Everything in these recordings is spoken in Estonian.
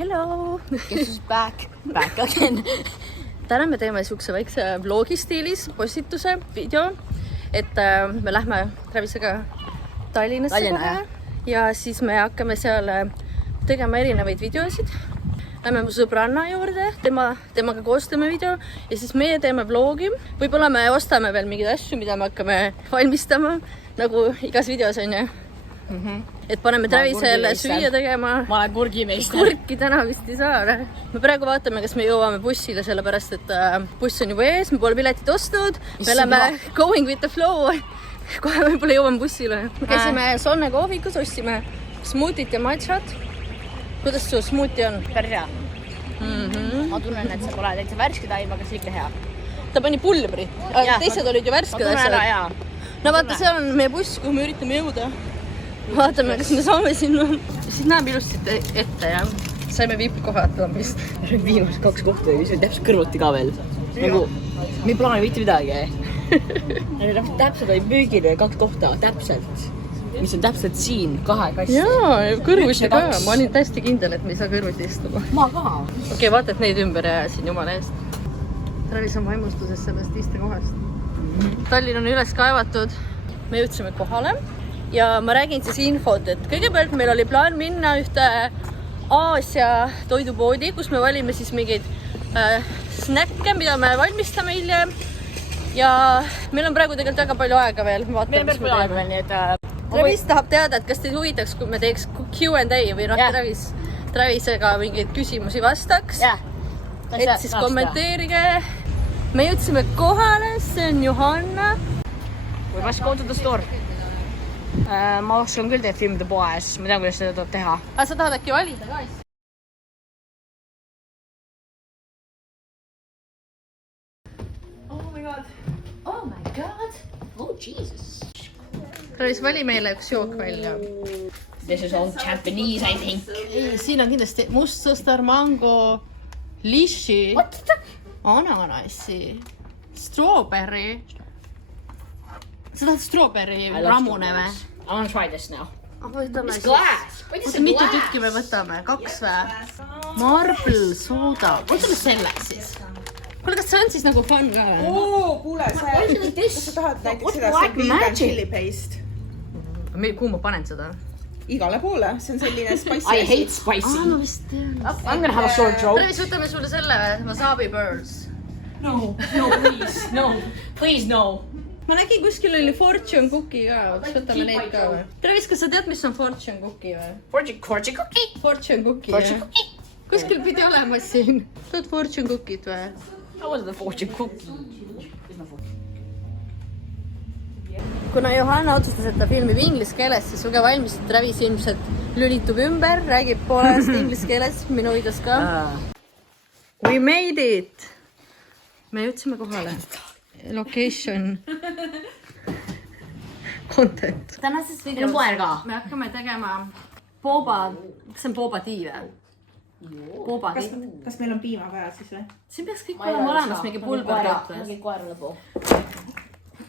Hello! Guess who's back? Back again. Täna me teeme siukse väikse vlogi stiilis postituse video, et me lähme Travisega Tallinnasse kohe ja siis me hakkame seal tegema erinevaid videosid. Lähme mu sõbranna juurde, temaga koos teeme video ja siis meie teeme vlogi. Võib-olla me ostame veel mingeid asju, mida me hakkame valmistama, nagu igas videos on ju. Et paneme Travisele süüa tegema. Ma olen kurgimeister. Kurki täna vist ei saa. Me praegu vaatame, kas me jõuame bussile, sellepärast et buss on juba ees, me pole piletit ostnud. Me oleme going with the flow. Kohe me pole jõuame bussile. Me käisime Sonne kohvikus, ostsime smuutit ja matšat. Kuidas su smuuti on? Päris hea. Ma tunnen, et sa pole täitsa värske taim, aga see ikka hea. Ta pani pulbri. Teised olid ju värsked asjad. Ma tunnen ära, jaa. No vaata, seal on meie buss, kuhu me üritame jõuda. Vaatame, kas me saame sinna. Siis näeb ilusti ette ja saime viipkohad lambist. Viimased 2 kohta, mis on täpselt kõrvuti ka veel. Nagu, me ei plaani mitte midagi. Täpselt oli müügile 2 kohta, täpselt. Mis on täpselt siin, 2 kassi. Jaa, kõrvuti ka. Ma olin täiesti kindel, et me ei saa kõrvuti istuma. Ma ka. Okei, vaata, et neid ümber jää siin jumala eest. Travis on vaimustuses sellest istekohast. Tallinn on üles kaevatud. Me jõudsime kohale. Ja ma räägin siis infot, et kõigepealt meil oli plaan minna ühte Aasia toidupoodi, kus me valime siis mingeid snäkke, mida me valmistame hiljem. Ja meil on praegu tegelikult väga palju aega veel. Meil on palju aega veel, nii et... Travis tahab teada, et kas teid huvitaks, kui me teeks Q&A või Travisega mingeid küsimusi vastaks. Et siis kommenteerige. Me jõudsime kohale, see on Johanna. We must go to the store. Ma oskan küll teed filmide poes, ma tean, kuidas seda tuleb teha. Aga sa tahad äkki valida ka? Oh my god. Oh Jesus. Travis, vali meile üks jook välja. This is all Japanese, I think. Ei, siin on kindlasti mustsõstar, mango, lishi, ananassi, strawberry. Sa tahad strawberry ramune või? I want to try this now. It's glass. Mitu tükki me võtame? 2 või? Marble soda. Võtame selle siis. Kuule, kas see on siis nagu fun ka või? Kuule, kas sa tahad näiteks seda vegan chili paste? Kuhu ma panen seda? Igale poole, see on selline spicy. I hate spicy. Ma vist tean. I'm gonna have a sore throat. Travis, võtame sulle selle või? Wasabi birds. No, please. No, please no. Ma nägin, kuskil oli fortune cookie ka. Võtame neid ka või? Travis, kas sa tead, mis on fortune cookie või? Fortune cookie? Fortune cookie. Kuskil pidi olema siin. Tood fortune cookie'd või? How was the fortune cookie? Kuna Johanna otsustas, et ta filmib inglise keeles, siis suge valmis, et Travis ilmselt lülitub ümber, räägib poolest inglise keeles, minu videos ka. We made it! Me jõudsime kohale. Location. Content. Tänases videos me hakkame tegema boba, kas see on boba tea või? Boba tea. Kas meil on piima vaja siis või? Siin peaks kõik olema olemas, mingi pulberkott või? Mingi koera lõbu.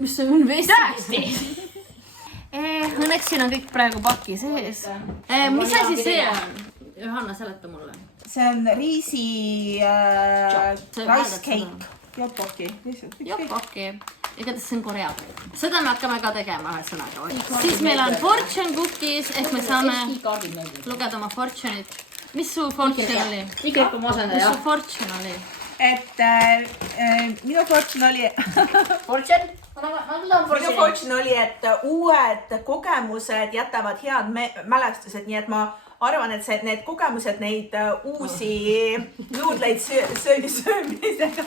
Mis see on vesti? Õnneks siin on kõik praegu paki sees. Mis asi see on? Johanna, seleta mulle. See on riisi rice cake. Joppoki. Joppoki. Igatahes see on korea. Seda me hakkame ka tegema ühe sõnaga. Siis meil on fortune cookies, ehk me saame lugeda oma fortune'it. Mis su fortune oli? Mis su fortune oli? Et minu fortune oli... Fortune? Minu fortune oli, et uued kogemused jätavad head mälestused, nii et ma arvan, et need kogemused neid uusi nuudleid söömisega.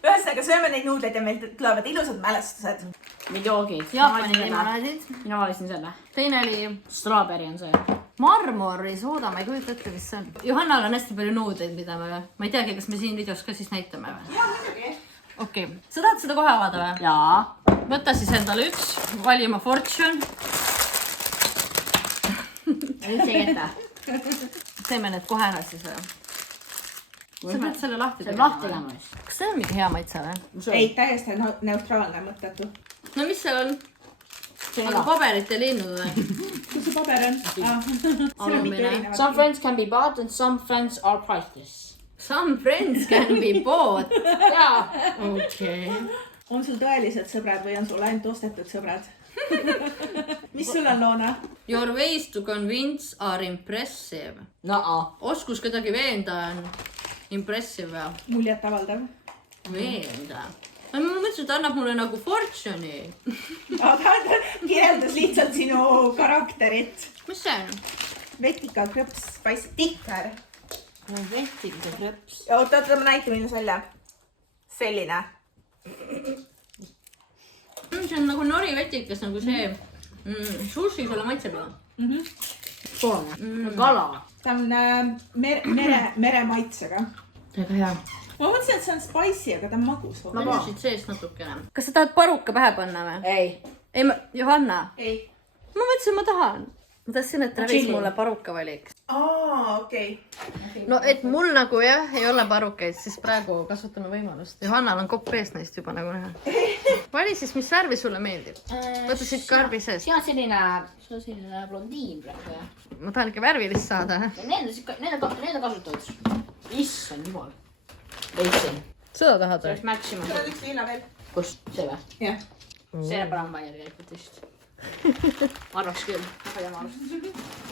Ühesõnaga sööme neid nuudleid ja meil tulevad ilusad mälestused. Mid joogid. Jaapani limonadid. Mina valisin selle. Teine oli... Strawberry on see. Marmori sooda, ma ei kujuta ette, mis see on. Johannal on hästi palju nuudleid, mida ma ei teagi, kas me siin videos ka siis näitame või? Jaa, muidugi. Okei. Sa tahad seda kohe avada või? Jaa. Võta siis endale üks, vali oma fortune. Üldse ei jäta. Teeme need kohe ära siis või? Sa pead selle lahti tegema. See on lahti tegema vist. Kas see on mingi hea maitse või? Ei, täiesti neutraalne mõttetu. No mis seal on? aga paberit ei leidnud või? Kus see paber on? Seal on mitu erinevat. Some friends can be bought and some friends are priceless. Some friends can be bought. Jaa. Okei. On sul tõelised sõbrad või on sul ainult ostetud sõbrad? Mis sul on, Loona? Your ways to convince are impressive. Oskus kedagi veenda on impressive või? Muljetavaldav. Veenda. Ma mõtlesin, et annab mulle nagu fortune'i. Ta kirjeldas lihtsalt sinu karakterit. Mis see on? Vetika, krõps, spice, tikker. Vetika krõps. Oota, ma näitan, milline see läheb. Selline. See on nagu norivetikas, nagu see sushi sulle maitseb või? Soone. Kala. Ta on mere maitsega. Väga hea. Ma mõtlesin, et see on spicy, aga ta on magus. Ma mõtlesin seest natukene. Kas sa tahad paruka pähe panna või? Ei. Johanna? Ei. Ma mõtlesin, ma tahan. Ma tahtsin, et Travis mulle paruka valiks. Okei. No, et mul nagu jah, ei ole parukeid, siis praegu kasutame võimalust. Johannal on kopp ees neist juba nagu näha. Vali siis, mis värvi sulle meeldib. Võta siit karbi sees. Sina on selline blondiin praegu, jah? Ma tahan ikka värvilist saada. Need on kasutatud. Issand jumal. Leidsin. Seda tahad See oleks või? matchima. Seal on üks lilla veel. Kus? See või? Jah. See on parem vaja tegelikult vist. Arvaks küll. Väga hea arvaks.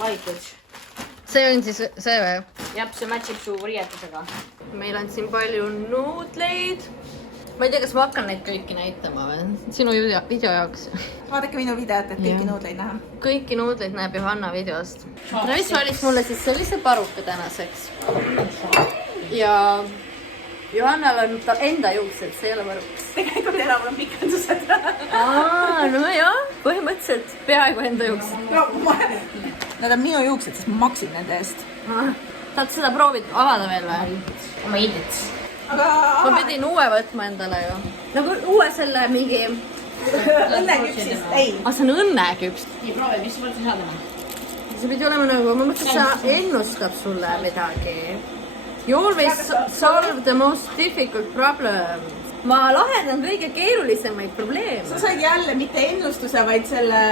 Valitud. See on siis see või? Jah, see matchib su riietusega. Meil on siin palju nuudleid. Ma ei tea, kas ma hakkan neid kõiki näitama või? Sinu video jaoks. Vaadake minu videot, et kõiki Jah. nuudleid näha. Kõiki nuudleid näeb Johanna videost. Travis valis mulle siis sellise paruka tänaseks. Ja Johannal on tal enda juuksed, see ei ole parukas. Tegelikult enam on pikendused. No jah, põhimõtteliselt peaaegu enda juuksed. Nad on minu juuksed, sest ma maksin nende eest. Tahad seda proovida avada veel või? Ma idits. Aga Ma pidin uue võtma endale ju. Nagu uue selle mingi... õnneküpsist, ei. See on õnneküps. Nii, proovi, mis sa mõtlesid saada? See pidi olema nagu, ma mõtlesin, et sa ennustab sulle midagi. You always solve the most difficult problem. Ma lahendan kõige keerulisemaid probleeme. Sa said jälle mitte ennustuse, vaid selle,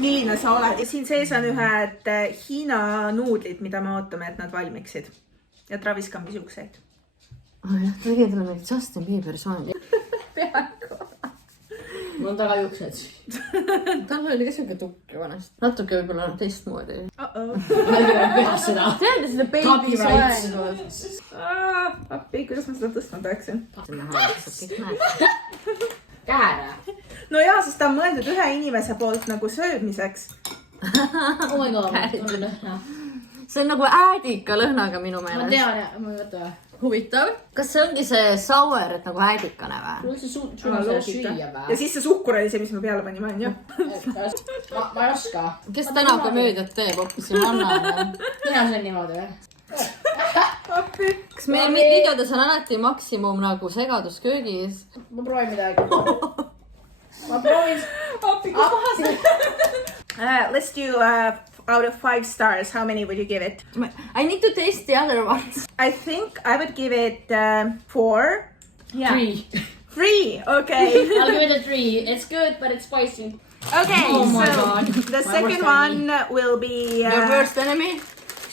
milline sa oled. Siin sees on ühed Hiina nuudlid, mida me ootame, et nad valmiksid. Ja Travis kambis juukseid. Jah, tegelikult on meil Justin Bieber soon. Peaaegu. Mul on taga juuksed. Tal oli ka siuke tukk vanasti. Natuke võib-olla teistmoodi. Ma ei tea peas seda. Tead seda baby soengut? Appi, kuidas ma seda tõstma peaksin? Käär. No jaa, sest ta on mõeldud ühe inimese poolt nagu söömiseks. Oh my god. See on nagu äädika lõhnaga minu Ma meelest. tean, ma ei võta. Huvitav. Kas see ongi see sour, et nagu äädikane või? Sul on seda süüa Ja või? siis see suhkur oli see, mis me peale panime, on ju? Ma ei oska. Kes täna komöödiat teeb hoopis Johanna? Mina söön niimoodi või? Kas meie videodes on alati maksimum nagu segadus köögis? Ma proovin midagi. Ma proovin. Appi, kus maha see? Let's do out of 5 stars. How many would you give it? I need to taste the other ones. I think I would give it 4. Yeah. 3. 3, okay. I'll give it a 3. It's good, but it's spicy. Okay, Oh my so God. the My second worst one will be... Your worst enemy?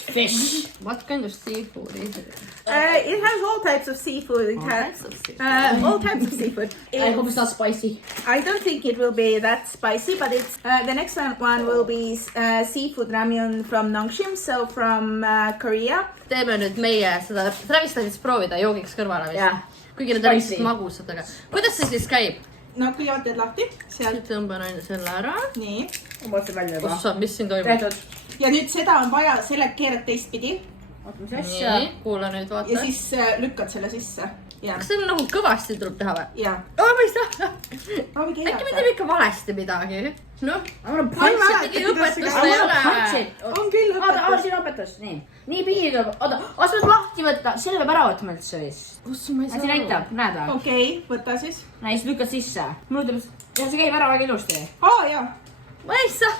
Fish. What kind of seafood is it? it has all types of seafood. It has all types of seafood. I hope it's not spicy. I don't think it will be that spicy, but it's the next one will be seafood ramyun from Nongshim, so from Korea. Teeme nüüd meie seda, Travis tahtis proovida joogiks kõrvale vist. Jah. Kuigi need on lihtsalt magusad, aga kuidas see siis käib? No kõigepealt teed lahti, sealt. Nüüd tõmban ainult selle ära. Nii. Ma mõtlen välja juba. Kus on, mis siin toimub? Tehtud. Ja nüüd seda on vaja, selle keerad teistpidi Oota, mis asja? Nii, kuula nüüd vaata. ja siis lükkad selle sisse. Ja. Kas see nagu kõvasti tuleb teha või? Ja. Oh, ma ei saa. Proovi Äkki me keerata. teeme ikka valesti midagi? Noh, I wanna Ma ei punch mäleta, it. mingi kuidas see õpetust käib. ei I wanna punch ole. it. On küll Oota, õpetus. siin õpetus. Nii piiri tuleb. Oota, sa pead lahti võtta. Selle peab ära võtma üldse vist. kus ma ei saa Siin näitab, näed või? Okei, võta siis. Näis, lükkad sisse. Mul ütleb, ja see käib ära väga ilusti. Jaa. Ma ei saa.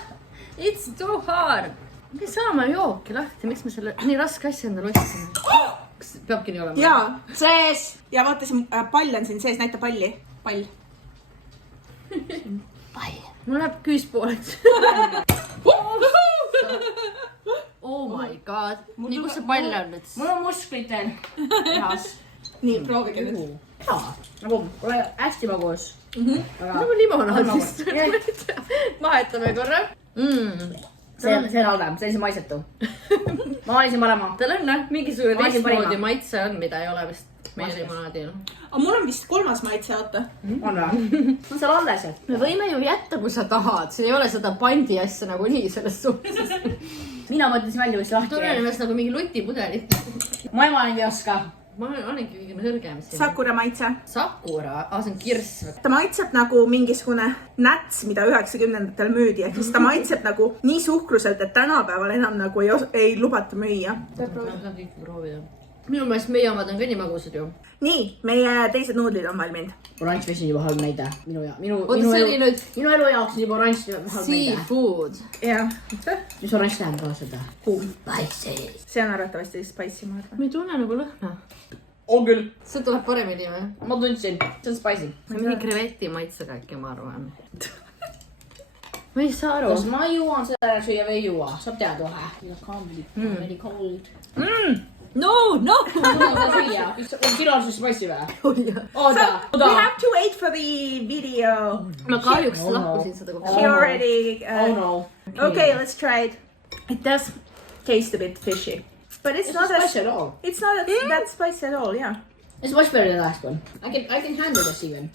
It's too hard. Me ei saa oma jooki lahti, miks me selle nii raske asja endale otsime? Kas peabki nii olema? Jaa. Sees. Ja vaata siin pall on siin sees, näita palli. Pall. mul läheb küüs pooleks. Oh my god. Nii, kus see pall on nüüd? mul on musklitel kehas. nii, proovige nüüd. Nagu, ole hästi magus. Nagu limonaad siis. Vahetame korra. See on halvem, see on see maisetu. Ma valisin parema. Tal on mingisugune Ma olisin teistmoodi parima. maitse on, mida ei ole vist meie limonaadil. aga mul on vist 3. maitse, oota. On või? On seal alles, et? Me võime ju jätta, kui sa tahad. Siin ei ole seda pandi asja nagunii selles suhtes. Mina mõtlesin välja, mis lahti Tunnen ennast nagu mingi lutipudelit. Ma ei oska. Ma olengi kõige nõrgem siin. Sakura maitse. Sakura? See on kirss. ta maitseb nagu mingisugune näts, mida 90-ndatel müüdi, ehk siis ta maitseb nagu nii suhkruselt, et tänapäeval enam nagu ei lubata müüa. Ma saan kõik proovida. Minu meelest meie omad on ka nii magusad ju. nii, meie teised nuudlid on valminud. Oranž vesi on juba halb näide. Oota, see oli nüüd Minu elu jaoks on juba oranž halb näide. seafood. jah, Mis oranž tähendab seda? kuum. Spicy. see on arvatavasti spicy, ma arvan. Ma ei tunne nagu lõhna. On küll. See tuleb paremini või? Ma tundsin. See on spicy. Mingi kreveti maitsega äkki, ma arvan. Ma ei saa aru. Kas ma jõuan seda süüa või ei jõua? Saab teada vahe. Very cold. No! Sinu on see spicy või? Oota. We have to wait for the video. Ma kahjuks lahkusin seda kogu She already... Oh no. Okay, let's try it. It does taste a bit fishy. But it's not spicy at all. It's not that spicy at all, yeah. It's much better than the last one. I can handle this even.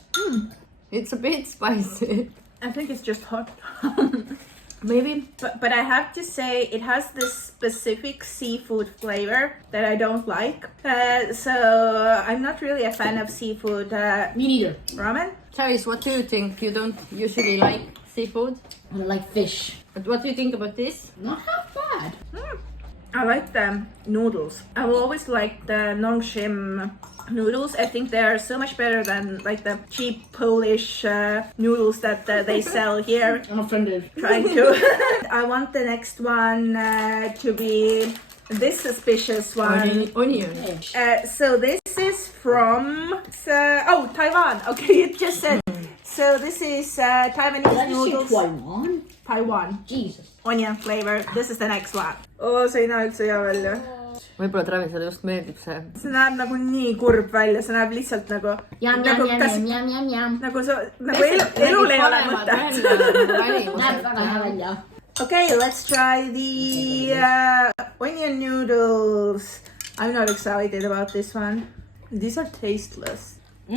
It's a bit spicy. I think it's just hot. Maybe. But I have to say it has this specific seafood flavor that I don't like. So I'm not really a fan of seafood Me neither. ramen. Charis, what do you think? You don't usually like seafood? I don't like fish. But what do you think about this? Not half bad. I like the noodles. I've always liked the Nongshim noodles. I think they are so much better than like the cheap Polish noodles that they sell here. I'm offended. Trying to. I want the next one to be this suspicious one. Onion. So this is from Taiwan. Okay, it just said. So this is Taiwanese noodles. Taiwan? Taiwan. Jesus. Onion flavor. This is the next one. Oh, see ei näe üldse hea välja. Võib-olla Travisele just meeldib see. See näeb nagu nii kurb välja, see näeb lihtsalt nagu... Jam. Nagu elul ei ole mõtet. Näeb väga hea välja. Okay, let's try the onion noodles. I'm not excited about this one. These are tasteless. A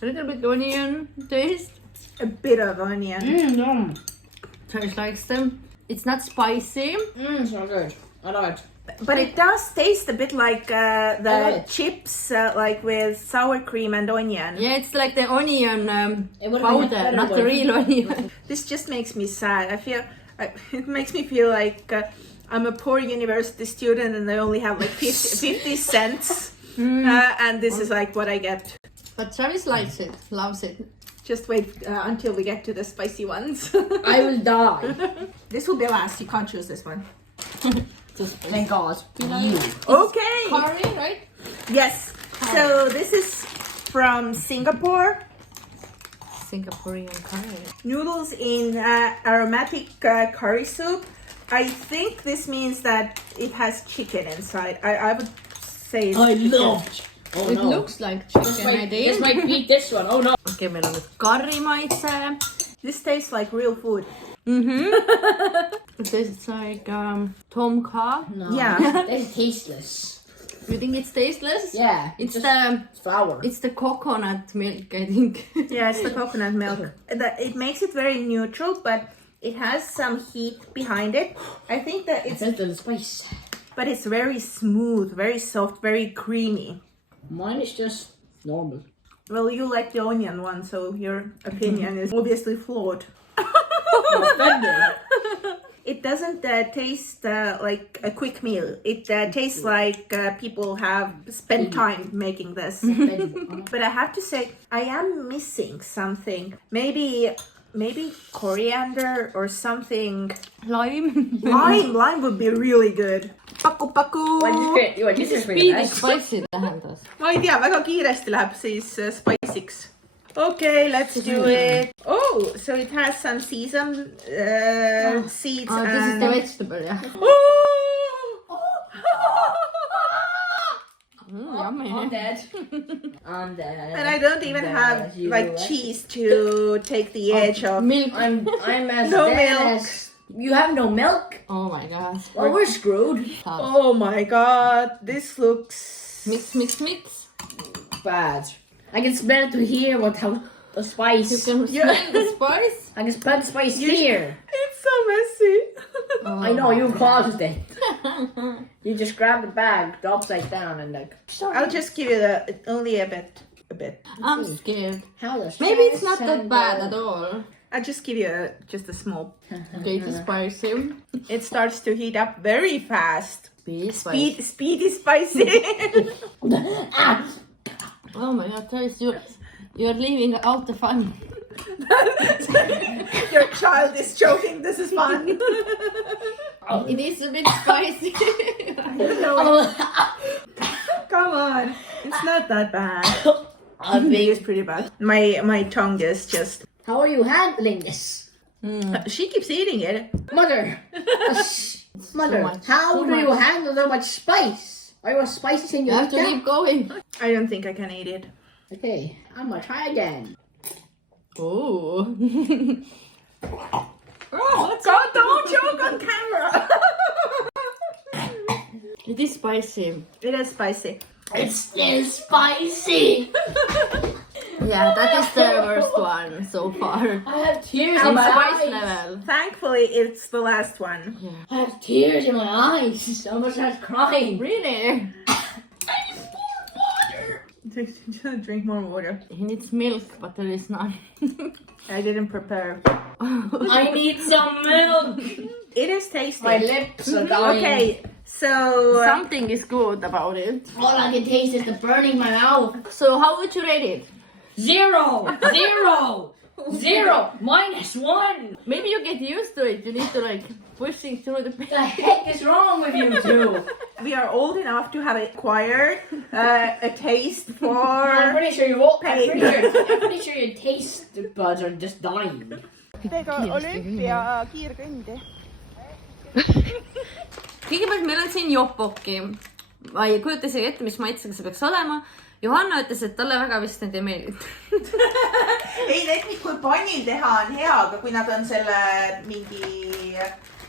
little bit onion taste. A bit of onion. Yum. Travis likes them. It's not spicy. So good. I love it. But it does taste a bit like the right. chips, like with sour cream and onion. Yeah, it's like the onion It would've been powder, better not the one. real onion. This just makes me sad. It makes me feel like I'm a poor university student and I only have like 50 cents. And this is like what I get. But Travis likes it, loves it. Just wait until we get to the spicy ones. I will die. This will be last. You can't choose this one. Thank God. You. Okay. Curry, right? Yes. So this is from Singapore. Singaporean curry. Noodles in aromatic curry soup. I think this means that it has chicken inside. I would say it's chicken. love. Oh It looks like chicken, I This think. might beat this one. Oh no. Okei, meil on nüüd curry maitse. This tastes like real food. It tastes like tom kha. No. Yeah. That's tasteless. You think it's tasteless? Yeah. It's just the flour. it's the coconut milk, I think. Yeah, it's the coconut milk. It makes it very neutral, but it has some heat behind it. I think that I it's, felt the spice. but it's very smooth, very soft, very creamy. Mine is just normal. Well, you like the onion one, so your opinion is obviously flawed. It doesn't taste like a quick meal. It tastes like people have spent time making this. But I have to say, I am missing something. Maybe coriander or something. Lime. Lime would be really good. Paku paku. Mis see speedy spicy tähendas? Ma ei tea, väga kiiresti läheb siis spice'iks. Okay, let's do it. Oh, so it has some sesame seeds. Oh, this is the vegetable, yeah. Yummy. I'm dead. I'm dead. And I don't even have like cheese to take the edge of. Milk. I'm as No dead milk. as... You have no milk? Oh my god. Well, we're screwed. Oh my god, this looks. Mix. Bad. I can smell it to here how the spice. You can smell the spice? I can smell the spice here. It's so messy. Oh I know, you caused it. You just grab the bag, upside down, and like... I'll just give it only a bit. I'm scared. How does Maybe it's not that bad at all. I'll just give you just a small. Okay, it's spicy. It starts to heat up very fast. Spicy. Speedy spicy. Oh my god, Travis, you're leaving out the fun. Your child is joking. This is fun. It is a bit spicy. Come on, it's not that bad. It's pretty bad. My tongue is just. How are you handling this? She keeps eating it. Mother! Mother, much. how do you handle so much spice? Are you a spicy You have to senorita? keep going. I don't think I can eat it. Okay, I'm gonna try again. Oh. God, don't joke on camera. It is spicy. It is spicy. It's still spicy! Yeah, that is the worst one so far. I have tears How in my Spice eyes. level. Thankfully, it's the last one. I have tears in my eyes. I almost started crying. Really? I just poured water. Drink more water. He needs milk, but there is none. I didn't prepare. I need some milk. It is tasty. My lips are dying. Okay, so Something is good about it. All I can taste is the burning in my mouth. So how would you rate it? 0, 0, 0, -1. Maybe you get used to it. You need to like pushing through the What the heck is wrong with you two? we are old enough to have acquired a taste I'm for. pretty sure I'm pretty sure your taste buds are just dying. Tega olümpia kiirkõndi. kõigepealt meil on siin joppoki. Ma ei kujuta isegi ette, mis maitsega see peaks olema. Johanna ütles, et talle väga vist need ei meeldi. ei, need kui pannil teha on hea, aga kui nad on selle mingi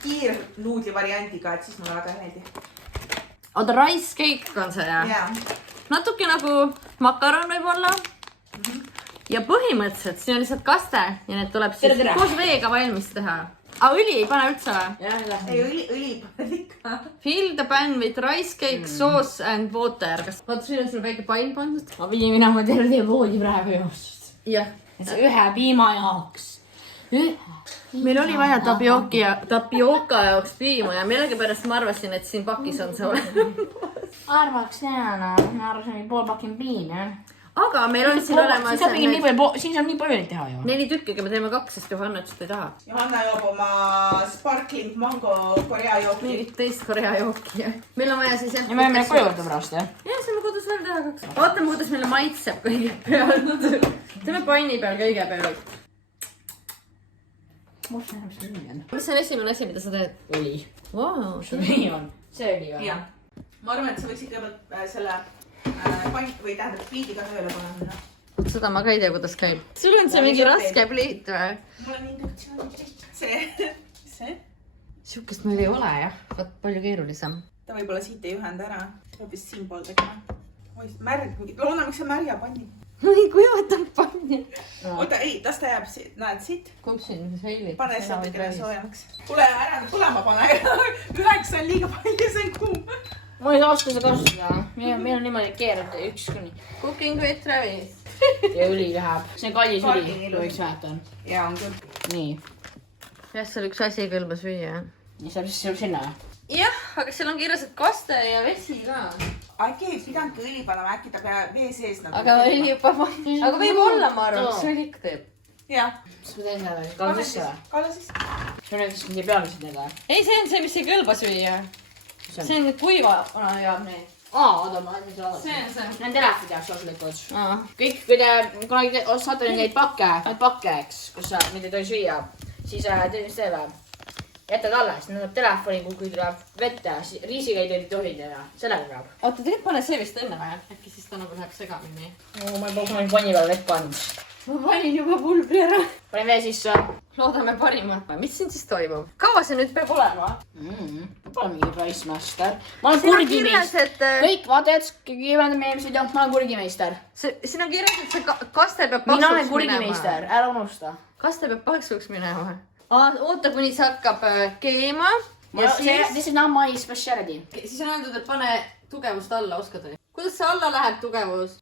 kiirnuudli variandiga, et siis mulle väga ei meeldi. Oota, rice cake on see, jah? Jaa. Natuke nagu makaron võib olla. Ja põhimõtteliselt siin on lihtsalt kaste ja need tuleb siis Tere. koos veega valmis teha. Aga õli ei pane üldse või? ei, õli paned ikka. Fill the pan with rice cake, sauce and water. Vaata, siin on sul väike pann pandud. Ma pidin minema terve voodi praegu just. Jah. Ühe piima jaoks. Meil oli vaja tapioka jaoks piima ja millegipärast ma arvasin, et siin pakis on see olemas. Arvaks näana, ma arvasin, et pool pakin piim, jah. Aga meil on siin olemas Siin on nii palju neid teha ju. 4 tükki, aga me teeme 2, sest Johanna ütles, et ei taha. Johanna joob oma sparkling mango Korea jooki. Mingit teist Korea jooki. Meil on vaja siis jah. Ja me võime koju võtta pärast, jah? Jah, saame kodus veel teha 2. Vaatame, kuidas meile maitseb kõigepealt. Teeme panni peal kõigepealt. Mis on esimene asi, mida sa teed? Õli. Wow, Nii on. See oli või? Jah. Ma arvan, et sa võiksid kõigepealt selle pann või tähendab pliidiga tööle panna. seda ma ka ei tea, kuidas käib. Sul on see mingi raske pliit või? Mul on induktsioon. See? Sihukest meil ei ole jah. Vaat palju keerulisem. Ta võib-olla siit ei ühenda ära. Peab vist siin pool tegema. Oi, märg. Loona, miks see märja panni? No ei kuivatab panni. Oota, ei, las ta jääb siit. Näed siit? Kumb siin veili? Pane siis natukene soojamaks. Tule ära tulema pane. 9 on liiga palju, see on kuum. Ma ei oska seda kasutada. Meil on niimoodi keerata 1 kuni. Cooking with Travis. Ja õli läheb. See on kallis õli, kui üks väät on. Jaa, on küll. Nii. Jah, seal üks asi ei kõlba süüa. Ja saab siis sinna. Jah, aga seal on kirjas, et kaste ja vesi ka. Äkki ei pidanudki õli panema, äkki ta peab vee sees nagu. Aga õli juba pannud. Aga võib olla, ma arvan, mis õli ikka teeb. Jah. Mis ma teen seda? Kalla sisse või? Kalla sisse. See on näiteks mingi peale seda. Ei, see on see, mis ei kõlba süüa. See on kuiva jääb nii. oota, ma olen seda see on see. Need elefid jaoks kasulikud. Kõik, kui te kunagi saate neid pakke, eks, kus sa neid ei tohi süüa, siis teed mis teeme. Jätad alles, need on telefoni, kui tuleb vette, riisiga ei tohi teha, sellega peab. Oota, tegelikult pane see vist enne või? Äkki siis ta nagu läheb segamini. Ma ei pane panni peale vett pannud. Ma panin juba pulbri ära. Panin vee sisse. Loodame parima. Mis siin siis toimub? Kaua see nüüd peab olema? Pole mingi Rice-master. Ma olen kurgimeister. Kõik vaatajad, kivendame inimesed, jah, ma olen kurgimeister. Siin on kirjas, et see kaste peab Mina olen paksuks kurgimeister, ära unusta. Kaste peab paksuks minema. Oota, kuni see hakkab keema. Ja This is not my speciality. Siis on öeldud, et pane tugevust alla, oskad või? Kuidas see alla läheb tugevus?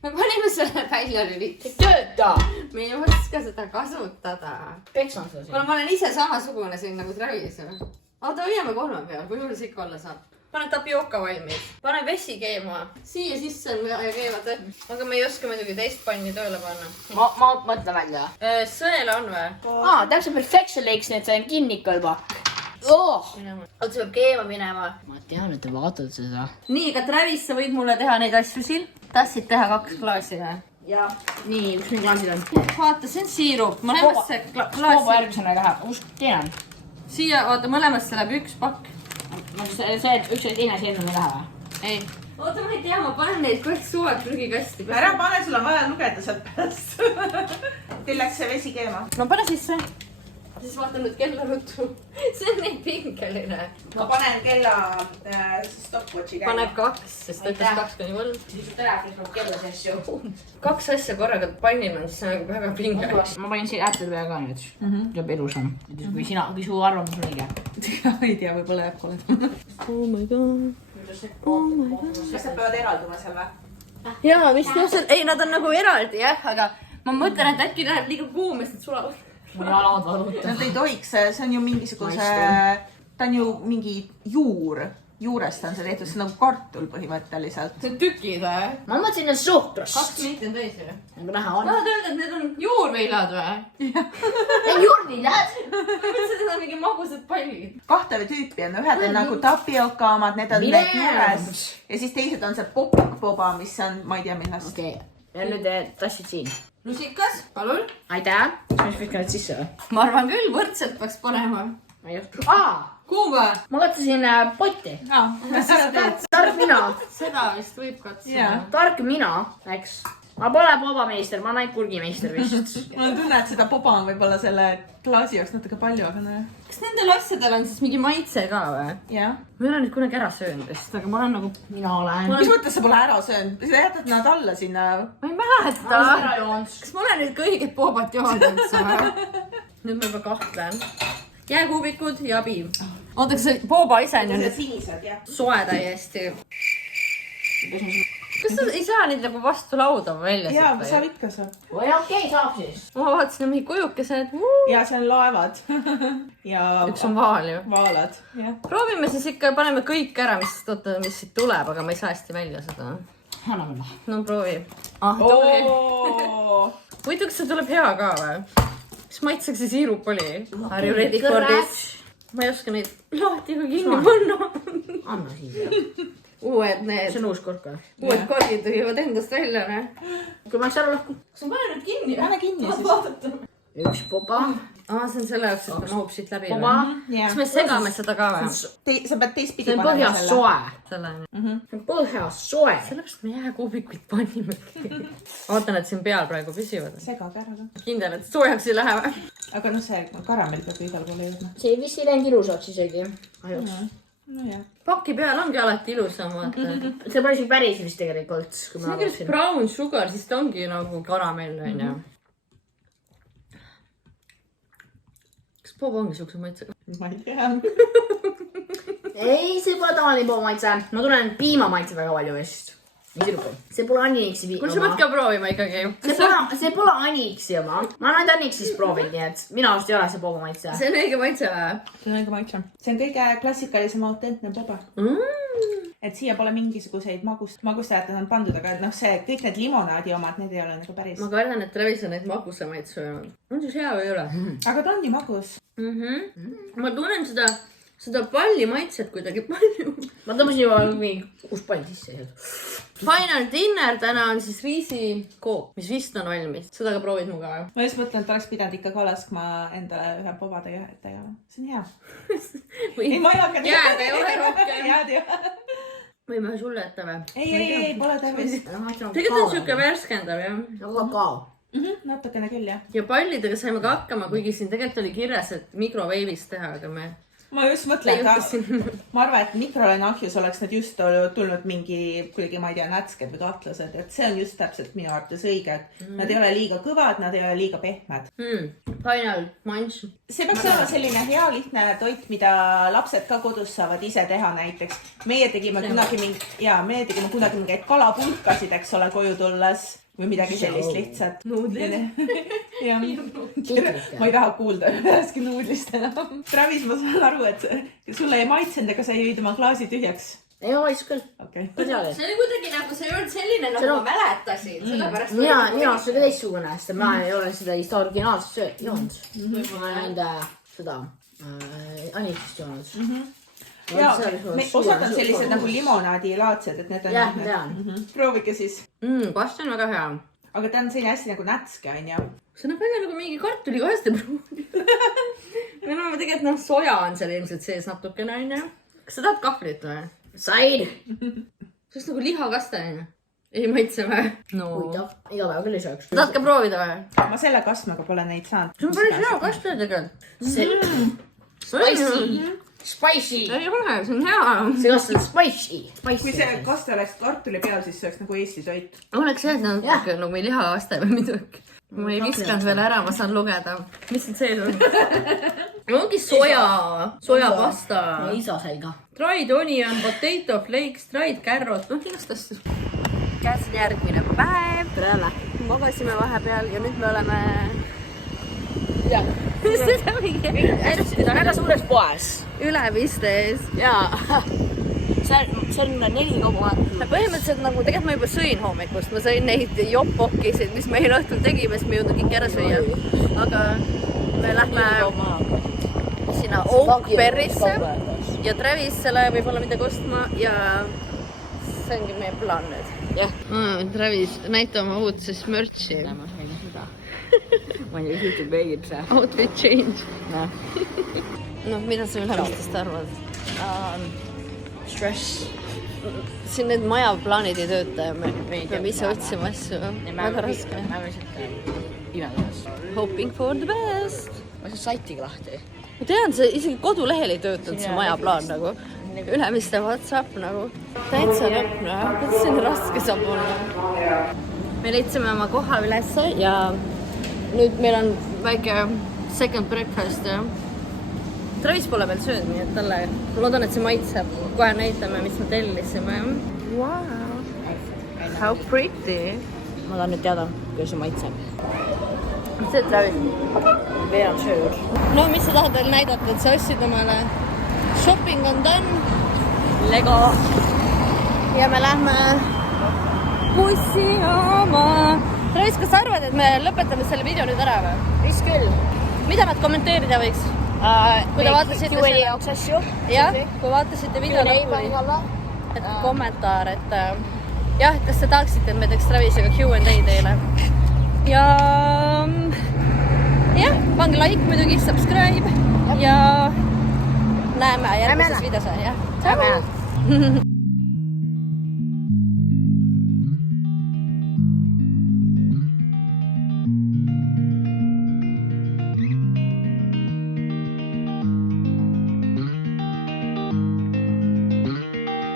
Me panime selle välja lülitama. Tööta! Me ei oska seda kasutada. Peksan seda siin. Ma olen ise samasugune siin nagu Travis. Oota, hoiame 3 peal, kui juurde see ikka olla saab. Pane tapioka valmis. Pane vesi keema. Siia sisse on ja keevad. Aga me ei oska muidugi teist panni tööle panna. Ma mõtlen välja. Sõela on või? Täpselt perfection leiks, nii et see on kinnikõlbak. Oota, see peab keema minema. Ma tean, et te vaatate seda. Nii, aga Travis, sa võid mulle teha neid asju siin. Tahtsid teha 2 klaasi või? Ja. Nii, kus need klaasid on? Vaata, see on siirup. Mõlemasse Kooba klaasi. järgmisena läheb. Kus teine on? Siia, vaata, mõlemasse läheb 1 pakk. See üks ja teine siin ei lähe või? Ei. Oota, ma ei tea, ma panen neid kõik suvad prügikasti. Ära pane, sul on vaja lugeda sealt pärast. Teil läks see vesi keema. No pane sisse. Siis vaata nüüd kella ruttu. See on nii pingeline. Ma panen kella stopwatchi käima. Pane 2, sest ta ütles 2-3. Siis su telefon peab kella sees ju. 2 asja korraga pannime, siis see on nagu väga pingeline. Ma panin siia äppide peale ka nüüd. Tuleb ilusam. Kui su arvamus on õige. ei tea, võib-olla jääb koledam. Oh my god. Kas nad peavad eralduma seal või? Jaa, vist just. Ei, nad on nagu eraldi jah, aga ma mõtlen, et äkki läheb liiga kuum, sest sulavad. Mul jalad valutab. Nad ei tohiks, see on ju mingisuguse, ta on ju mingi juurest on see tehtud, see on nagu kartul põhimõtteliselt. See on tükid või? Ma mõtlesin, et suhkrust. 2 minti on täis ju. Nagu näha on. Tahad öelda, et need on juurviljad või? Ei juurviljad. Ma mõtlesin, et need on mingi magusad pallid. 2 tüüpi on, ühed on nagu tapioka omad, need on need juures. Ja siis teised on see popboba, mis on, ma ei tea millest. Okei. Ja nüüd tassid siin. Lusikas, palun. Aitäh. Mis viskan need sisse või? Ma arvan küll, võrdselt peaks panema. Ma ei oska. Kuum või? Ma katsusin potti. Tark mina. Seda vist võib katsuda. Tark mina, eks. Ma pole bobameister, ma olen ainult kurgimeister vist. Mul on tunne, et seda boba on võib-olla selle klaasi jaoks natuke palju, aga näe. Kas nendel asjadel on siis mingi maitse ka või? Jah. Ma ei ole nüüd kunagi ära söönud vist, aga ma olen nagu... Mina olen. Mis mõttes sa pole ära söönud? Sa jätad nad alla sinna. Ma ei mäleta. Kas ma olen nüüd ka õiget boobat joonud üldse või? Nüüd ma juba kahtlen. Jääkuubikud ja piim. Oota, kas see booba ise on ju nüüd sinised, jah. soe täiesti? Kas sa ei saa neid nagu vastu lauda välja Jaa, siit saab ikka saab. Või okei, saab siis. Ma vaatasin mingi kujukesed. Ja see on laevad. Ja Üks on vaal ju. vaalad, jah. Proovime siis ikka, paneme kõik ära, mis siit tuleb, aga ma ei saa hästi välja seda. Anna mulle. No proovi. Tuli. Muidu, kas see tuleb hea ka või? Mis maitseks see siirup oli? Are you ready for this? Ma ei oska neid lahti kui kinni panna. Anna siis. Uued need. See on uus kork või? Uued korgid tühivad endast välja, ne? Kui ma seda lõhku. Kas ma panen nüüd kinni? Pane kinni siis. Üks poba. See on selle jaoks, et ma mahub siit läbi. Poba. Kas me segame seda ka või? Sa pead teistpidi See on põhjas soe. Selle. See on põhjas soe. Sellepärast me jääkuubikuid panimegi. Ootan, et siin peal praegu püsivad. Segage ära ka. Kindel, et soojaks ei lähe või? Aga noh, see karamell peab igal pool jõudma. See vist ei läinud ilusaks isegi. Nojah. Paki peal ongi alati ilusam, vaata. See pole isegi päris vist tegelikult. See on küll brown sugar, siis ta ongi nagu karamell, on ju. Kas Boba ongi siukse maitsega? Ma ei tea. Ei, see pole tavaline poolmaitse. Ma tunnen piimamaitse väga palju vist. See pole Aniksi kuule, sa pead ka proovima ikkagi. See pole Aniksi oma. Ma olen ainult Aniksis proovinud, nii et minu arust ei ole see poolmaitse. See on õige maitse või? See on õige maitse. See on kõige klassikalisem autentne boba. Et siia pole mingisuguseid magustajad on pandud, aga noh, kõik need limonaadi omad, need ei ole nagu päris. Ma kardan, et Travis on neid magusamaid söönud. On siis hea või ei ole? Aga ta on nii magus. Ma tunnen seda seda palli maitseb kuidagi palju. Ma tõmbasin juba mingi 6 palli sisse. Final dinner täna on siis riisikook, mis vist on valmis. Seda ka proovid mu ka. Ma just mõtlen, et oleks pidanud ikka kalaskma endale ühe poba tegema. See on hea. Ei, ma ei hakka jääd ei ole rohkem. Jääd ei ole. Võime sulle ette või? Ei, pole tarvis. Tegelikult on siuke värskendav, jah. Kakao. Natukene küll, jah. Ja pallidega saime ka hakkama, kuigi siin tegelikult oli kirjas, et mikroveevis teha, aga me... Ma just mõtlen, ma arvan, et mikrolaineahjus oleks need just tulnud mingi, kuidagi, ma ei tea, nätsked või kahtlased, et see on just täpselt minu arvates õige, et nad ei ole liiga kõvad, nad ei ole liiga pehmed. Final munch. See peaks olema selline hea lihtne toit, mida lapsed ka kodus saavad ise teha näiteks. Meie tegime kunagi mingeid kalapulkasid, eks ole, koju tulles või midagi sellist lihtsalt. Nuudlid. Ma ei taha kuulda üheski nuudlist enam. Travis, ma saan aru, et sulle ei maitsenud, aga sa ei viid oma klaasi tühjaks. Ei, ma maitses küll. Okay. See oli kuidagi nagu, see ei olnud selline, nagu ma mäletasin. Mina on seda teistsugune, sest ma ei ole seda originaalset joonud. Ma olen seda anitust joonud. Ja, osad on sellised nagu limonaadilaadsed, et need on... Jah, ma tean. Proovige siis. Pasta on väga hea. Aga ta on selline hästi nagu nätske, on ju. See näeb välja nagu mingi kartuli kaste pruuni. Me oleme tegelikult, soja on seal ilmselt sees natukene, on ju. Kas sa tahad kahvlit või? Sain! See on nagu lihakaste, on ju. Ei maitse või? Huvitav. Iga päeva küll ei saaks. Tahad ka proovida või? Ma selle kastmega pole neid saanud. See on päris hea kaste tegelikult. Spicy! Ei ole, see on hea. See kast on spicy. Kui see kaste oleks kartuli peal, siis see oleks nagu Eesti toit. Oleks see, et natuke nagu või lihakaste või midagi. Ma ei viskanud veel ära, ma saan lugeda. Mis siin sees on? Ongi sojapasta. Isa sai ka. Dried onion, potato flakes, dried carrot. Igast asju. Käes on järgmine päev. Tere jälle. Magasime vahepeal ja nüüd me oleme... Jah. Seda mingi... Väga suures poes. Ülevistes. Jaa. See on 4 kogu aeg. Põhimõtteliselt nagu, tegelikult ma juba sõin hommikust. Ma sõin neid joppokisid, mis me õhtul tegime, sest me ei jõudnud kõik ära süüa. Aga me lähme sinna Oakberry'sse ja Travisele võib-olla midagi ostma ja see ongi meie plaan nüüd. Jah. Travis, näita oma uut merch'i. Ma sain seda. Ma ei tea, YouTube veegib see. Outfit change. Noh, mida sa ülemistest arvad? Stress. Siin need majaplaanid ei tööta ja me peame ise otsima asju. Väga raske. Ma lihtsalt imedas. Hoping for the best. Ma saan saitiga lahti. Ma tean, see isegi kodulehel ei töötanud see majaplaan nagu. Ülemiste WhatsApp nagu. Täitsa lõpne. Kuidas siin raske saab olla? Me leidsime oma koha ülesse ja nüüd meil on väike second breakfast ja Travis pole veel söönud, nii et talle loodan, et see maitseb. Kohe näitame, mis me tellisime. Wow. How pretty. Ma tahan nüüd teada, kuidas see maitseb. Mis see, Travis? Veel on söönud. No, mis sa tahad veel näidata, et sa ostsid omale? Shopping on done. Lego. Ja me lähme bussijaama. Travis, kas sa arvad, et me lõpetame selle video nüüd ära või? Vist küll. Mida nad kommenteerida võiks? Kui te vaatasite Q&A jaoks asju. Jah, kui vaatasite video lõpuni, et kommentaar, et jah, et kas te tahaksite, et me teeks Travisega Q&A teile. Ja jah, pange like muidugi, subscribe ja näeme järgmises videos. Tšau!